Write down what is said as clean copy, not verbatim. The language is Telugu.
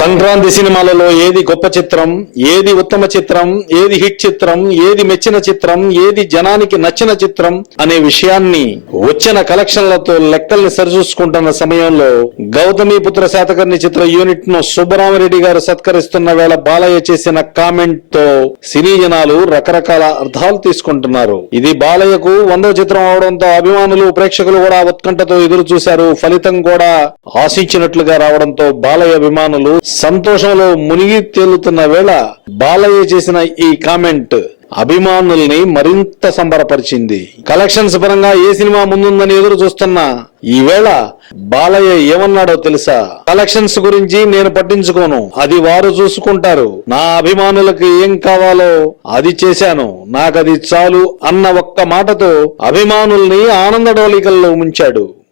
సంక్రాంతి సినిమాలలో ఏది గొప్ప చిత్రం, ఏది ఉత్తమ చిత్రం, ఏది హిట్ చిత్రం, ఏది మెచ్చిన చిత్రం, ఏది జనానికి నచ్చిన చిత్రం అనే విషయాన్ని వచ్చిన కలెక్షన్లతో లెక్కల్ని సరిచూసుకుంటున్న సమయంలో గౌతమిపుత్ర శాతకర్ణి చిత్ర యూనిట్ ను సుబ్బరామరెడ్డి గారు సత్కరిస్తున్న వేళ బాలయ్య చేసిన కామెంట్ తో సినీ జనాలు రకరకాల అర్థాలు తీసుకుంటున్నారు. ఇది బాలయ్యకు 100వ చిత్రం అవడంతో అభిమానులు, ప్రేక్షకులు కూడా ఉత్కంఠతో ఎదురు చూశారు. ఫలితం కూడా ఆశించినట్లుగా రావడంతో బాలయ్య అభిమానులు సంతోషంలో మునిగి తేలుతున్న వేళ బాలయ్య చేసిన ఈ కామెంట్ అభిమానుల్ని మరింత సంబరపరిచింది. కలెక్షన్స్ పరంగా ఏ సినిమా ముందుందని ఎదురు చూస్తున్న ఈ వేళ బాలయ్య ఏమన్నాడో తెలుసా? కలెక్షన్స్ గురించి నేను పట్టించుకోను, అది వారు చూసుకుంటారు. నా అభిమానులకు ఏం కావాలో అది చేశాను, నాకది చాలు అన్న ఒక్క మాటతో అభిమానుల్ని ఆనందడోలికల్లో ముంచాడు.